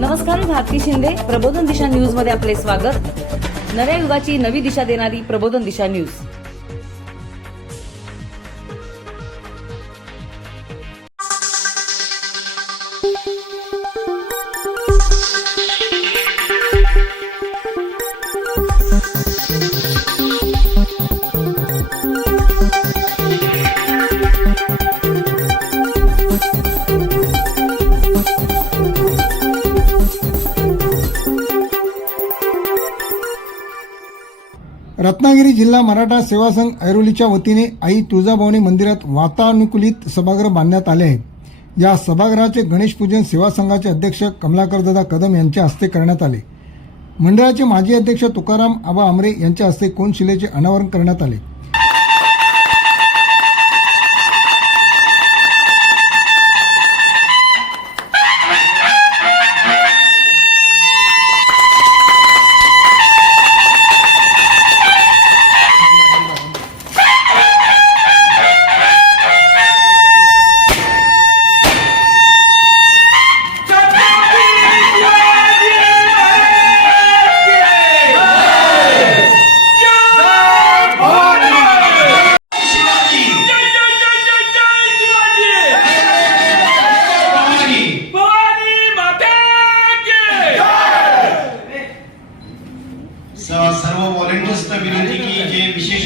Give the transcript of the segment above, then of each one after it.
नमस्कार भारती शिंदे. प्रबोधन दिशा न्यूजमध्ये आपले स्वागत. नव्या युगाची नवी दिशा देणारी प्रबोधन दिशा न्यूज. रत्नागिरी जिल्हा मराठा सेवा संघ ऐरोलीच्या वतीने आई तुळजाभवानी मंदिरात वातानुकूलित सभागृह बांधण्यात आले आहे. या सभागृहाचे गणेश पूजन सेवा संघाचे अध्यक्ष कमलाकरदादा कदम यांच्या हस्ते करण्यात आले. मंडळाचे माजी अध्यक्ष तुकाराम आबा आमरे यांच्या हस्ते कोनशिलेचे अनावरण करण्यात आले.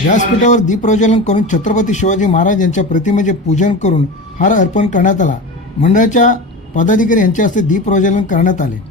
व्यासपीठावर दीपप्रज्वलन करून छत्रपती शिवाजी महाराज यांच्या प्रतिमेचे पूजन करून हार अर्पण करण्यात आला. मंडळाच्या पदाधिकारी यांच्या हस्ते दीपप्रज्वलन करण्यात आले.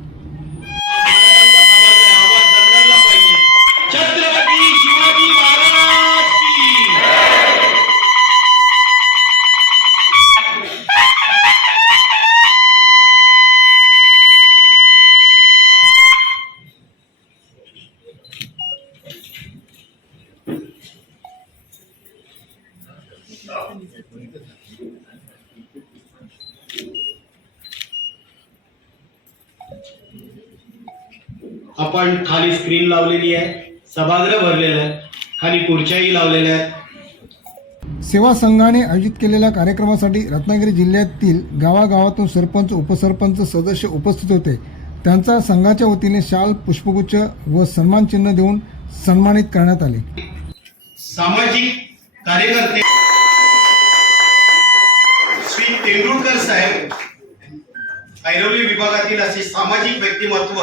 आपण खाली स्क्रीन लावलेली आहे. सभागृह भरलेलं आहे. खाली खुर्च्याही लावलेल्या आहेत. सेवा संघाने आयोजित केलेल्या कार्यक्रमासाठी रत्नागिरी जिल्ह्यातील गावागावातून सरपंच उपसरपंच सदस्य उपस्थित होते. त्यांचा संघाच्या वतीने शाल पुष्पगुच्छ व सन्मान चिन्ह देऊन सन्मानित करण्यात आले. सामाजिक कार्यकर्ते श्री तेंडुलकर साहेब ऐरोली विभागातील असे सामाजिक व्यक्तिमत्व.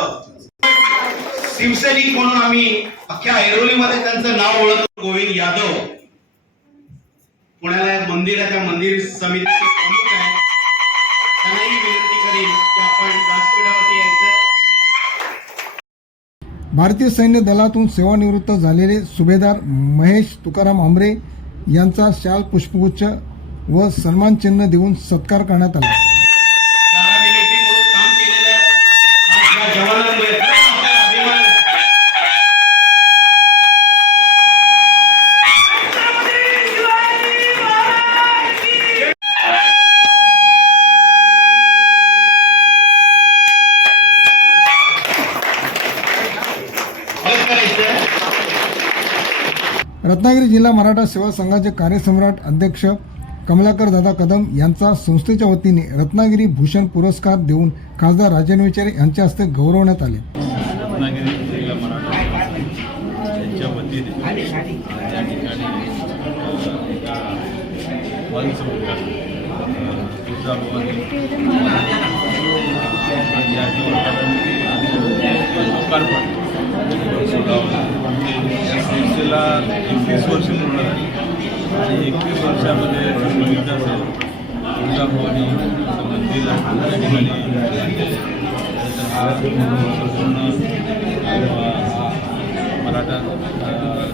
शिवसैनिक म्हणून आम्ही अख्ख्या ऐरोलीमध्ये त्यांचं नाव ओळखतो गोविंद यादव. पुण्याला एक मंदिर आहे त्या मंदिर समितीचे प्रमुख आहे त्यांनाही विनंती करीन की आपण व्यासपीठावरती यायचं. भारतीय सैन्य दलातून सेवानिवृत्त झालेले सुभेदार महेश तुकाराम आंबरे यांचा शाल पुष्पगुच्छ व सन्मान चिन्ह देऊन सत्कार करण्यात आला. रत्नागिरी जिल्हा मराठा सेवा संघाचे कार्यसम्राट अध्यक्ष कमलाकर दादा कदम यांचा संस्थेच्या वतीने रत्नागिरी भूषण पुरस्कार देऊन खासदार राजन विचारे यांच्या हस्ते गौरवण्यात आले. रत्नागिरी जिल्हा मराठा यांच्या वतीने या ठिकाणी लोकार्पण या संस्थेला एकवीस वर्ष पूर्ण झाली. आणि एकवीस वर्षामध्ये जर बघितलं असेल तुळजाभवानी मंदिर या ठिकाणी हा संपूर्ण मराठा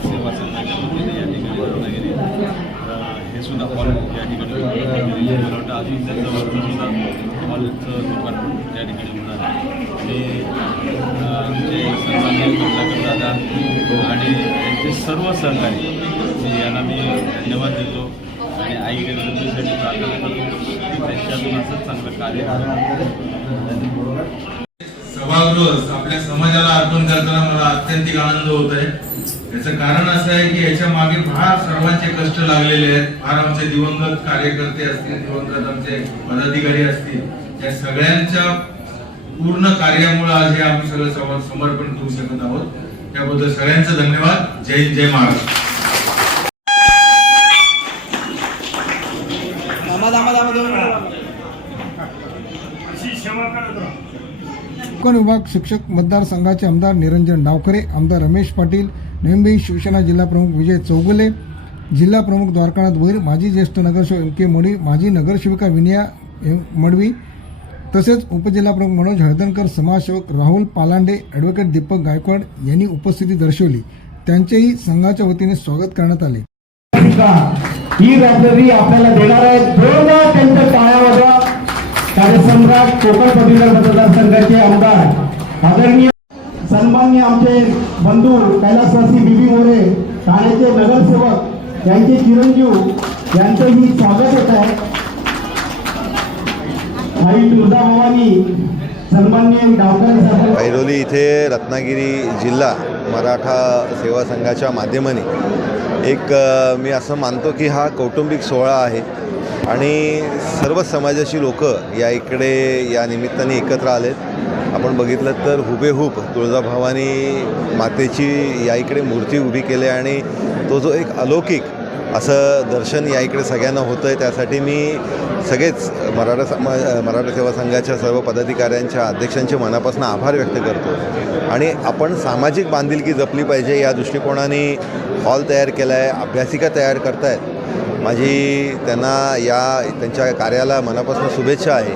सेवा संघाच्या वतीने या ठिकाणी रत्नागिरी अ, हे सुद्धा हॉल या ठिकाणी मला वाटतं अजून त्याचं वरचं सुद्धा हॉलचं लोकार्पण त्या ठिकाणी होणार आहे आणि अ, आमचे सन्मान्य कमलाकर आणि त्यांचे सर्व सहकारी यांना मी धन्यवाद देतो आणि आई गणपतीसाठी प्रार्थना करतो. की त्यांच्यातून असंच चांगलं कार्य सभागृह आपल्या समाजाला अर्पण करताना मला अत्यंतिक आनंद होत आहे. याचं कारण असं आहे की याच्या मागे फार सर्वांचे कष्ट लागलेले आहेत. फार आमचे दिवंगत कार्यकर्ते असतील दिवंगत आमचे पदाधिकारी असतील. या सगळ्यांच्या पूर्ण कार्यामुळे आज हे आम्ही सगळं सम- समर्पण करू शकत आहोत. त्याबद्दल सगळ्यांचं धन्यवाद. जय हिंद, जय महाराष्ट्र. कोकण विभाग शिक्षक मतदारसंघाचे आमदार निरंजन डावखरे आमदार रमेश पाटील नवीन शिवसेना जिल्हा प्रमुख विजय चौगुले जिल्हा प्रमुख द्वारकानाथ भोईर माजी ज्येष्ठ नगरसेवक एम के मोडी माजी नगरसेविका विनया एम मडवी तसेच उपजिल्हाप्रमुख मनोज हळदणकर समाजसेवक राहुल पालांडे ॲडव्होकेट दीपक गायकवाड यांनी उपस्थिती दर्शवली. त्यांचेही संघाच्या वतीने स्वागत करण्यात आले. ही लायब्ररी आपल्याला देणार आहे जोरदार त्यांच्या टाळ्या वाजवा कार्यसम्राट कोकण पदवीधर मतदारसंघाचे आमदार. आदरणीय सन्मान्य आमचे बंधू कैलासवासी बीबी मोरे ठाण्याचे नगरसेवक यांचे चिरंजीव यांचंही स्वागत होत आहे. ऐरोली इथे रत्नागिरी जिल्हा मराठा सेवा संघाच्या माध्यमाने एक मी असं मानतो की हा कौटुंबिक सोहळा आहे आणि सर्व समाजाची लोक या इकडे या निमित्ताने एकत्र आलेत. आपण बघितलं तर हुबेहूब तुळजाभवानी मातेची या इकडे मूर्ती उभी केली आहे आणि तो जो एक अलौकिक असं दर्शन या इकडे सगळ्यांना होतं आहे त्यासाठी मी सगळेच मराठा समा मराठा सेवा संघाच्या सर्व पदाधिकाऱ्यांच्या अध्यक्षांचे मनापासून आभार व्यक्त करतो. आणि आपण सामाजिक बांधिलकी जपली पाहिजे या दृष्टिकोनाने हॉल तयार केला आहे अभ्यासिका तयार करतायत. माझी त्यांना या त्यांच्या कार्याला मनापासून शुभेच्छा आहे.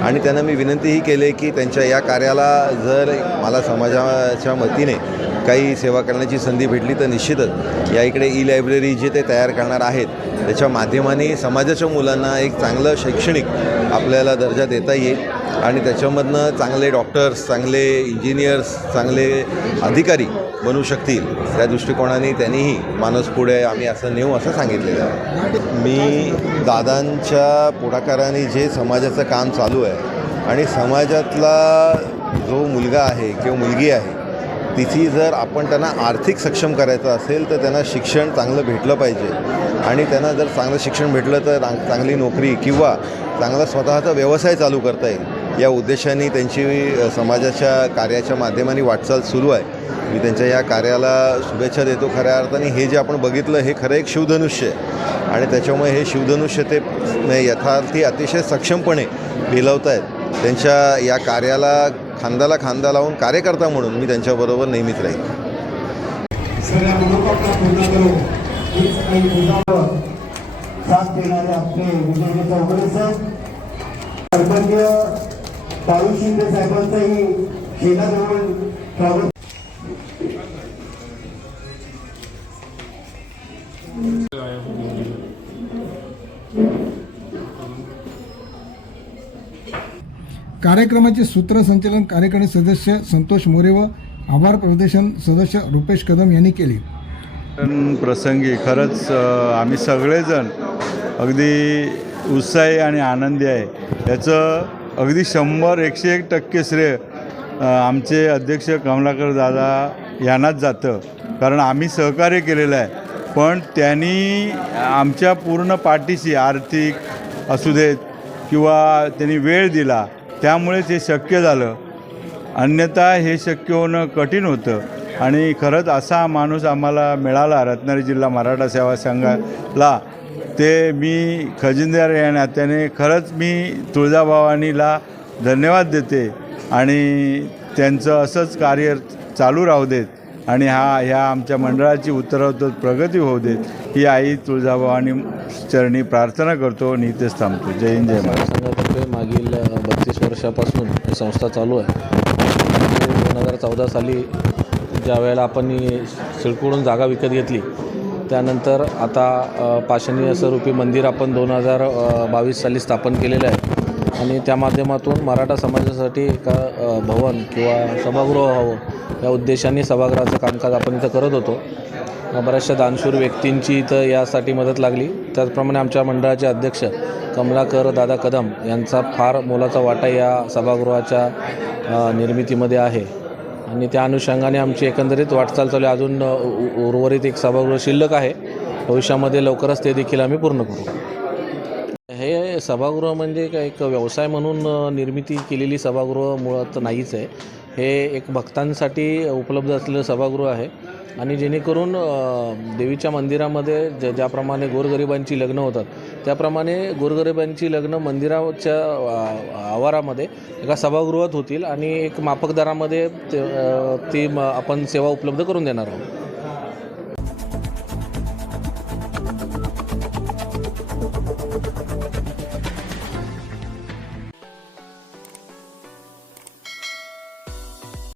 आणि त्यांना मी विनंतीही केली की त्यांच्या या कार्याला जर मला समाजाच्या वतीने काही सेवा करण्याची संधी भेटली तर निश्चितच. या इकडे ई लायब्ररी जे ते तयार करणार आहेत त्याच्या माध्यमाने समाजाच्या मुलांना एक चांगलं शैक्षणिक आपल्याला दर्जा देता येईल आणि त्याच्यामधनं चांगले डॉक्टर्स चांगले इंजिनियर्स चांगले अधिकारी बनू शकतील. त्या दृष्टिकोनाने त्यांनीही माणूस पुढे आम्ही असं नेऊ असं सांगितलेलं आहे. मी दादांच्या पुढाकाराने जे समाजाचं काम चालू आहे आणि समाजातला जो मुलगा आहे किंवा मुलगी आहे तिची जर आपण त्यांना आर्थिक सक्षम करायचं असेल तर त्यांना शिक्षण चांगलं भेटलं पाहिजे. आणि त्यांना जर चांगलं शिक्षण भेटलं तर चांगली नोकरी किंवा चांगला स्वतःचा व्यवसाय चालू करता येईल. या उद्देशाने त्यांची समाजाच्या कार्याच्या माध्यमाने वाटचाल सुरू आहे. मी त्यांच्या या कार्याला शुभेच्छा देतो खऱ्या अर्थाने. हे जे आपण बघितलं हे खरं एक शिवधनुष्य आहे. आणि त्याच्यामुळे हे शिवधनुष्य ते यथार्थी अतिशय सक्षमपणे पेलवत आहेत त्यांच्या या कार्याला खांद्याला खांदा लावून कार्यकर्ता म्हणून मी त्यांच्याबरोबर नेहमीच राहील कार्यक्रमाचे सूत्रसंचालन कार्यकारी सदस्य संतोष मोरे व आभार प्रदर्शन सदस्य रुपेश कदम यांनी केले. पण प्रसंगी खरंच आम्ही सगळेजण अगदी उत्साही आणि आनंदी आहे. याचं अगदी शंभर एकशे एक टक्के श्रेय आमचे अध्यक्ष कमलाकर दादा यांनाच जातं. कारण आम्ही सहकार्य केलेलं आहे. पण त्यांनी आमच्या पूर्ण पाठीशी आर्थिक असू देत किंवा त्यांनी वेळ दिला त्यामुळेच हे शक्य झालं अन्यथा हे शक्य होणं कठीण होतं. आणि खरंच असा माणूस आम्हाला मिळाला रत्नागिरी जिल्हा मराठा सेवा संघाला. ते मी खजिनदार या नात्याने खरंच मी तुळजाभवानीला धन्यवाद देते. आणि त्यांचं असंच कार्य चालू राहू देत. आणि हा ह्या आमच्या मंडळाची उत्तरोत्तर प्रगती होऊ देत. ही आई तुळजाभवानी चरणी प्रार्थना करतो. आणि इथेच थांबतो. जय हिंद जय महाराष्ट्र. मागील वर्षापासून ही संस्था चालू आहे. दोन हजार चौदा साली ज्या वेळेला आपण ही जागा विकत घेतली त्यानंतर आता पाषाणी असं स्वरूपी मंदिर आपण दोन हजार बावीस साली स्थापन केलेलं आहे. आणि त्या माध्यमातून मराठा समाजासाठी एका भवन किंवा सभागृह हवं या उद्देशाने सभागृहाचं कामकाज आपण इथं करत होतो. बऱ्याचशा दानशूर व्यक्तींची इथं यासाठी मदत लागली. त्याचप्रमाणे आमच्या मंडळाचे अध्यक्ष कमलाकर दादा कदम यांचा फार मोलाचा वाटा या सभागृहाच्या निर्मितीमध्ये आहे. आणि त्या अनुषंगाने आमची एकंदरीत वाटचाल चालू आहे. अजून उ- उर्वरित एक सभागृह शिल्लक आहे. भविष्यामध्ये लवकरच ते देखील आम्ही पूर्ण करू. हे सभागृह म्हणजे काय एक व्यवसाय म्हणून निर्मिती केलेली सभागृह मुळात नाहीच आहे. हे एक भक्तांसाठी उपलब्ध असलेलं सभागृह आहे. आणि जेणेकरून देवीच्या मंदिरामध्ये ज ज्याप्रमाणे गोरगरिबांची लग्न होतात त्याप्रमाणे गोरगरिबांची लग्न मंदिराच्या आवारामध्ये एका सभागृहात होतील आणि एक माफक दरामध्ये ते ती आपण सेवा उपलब्ध करून देणार आहोत.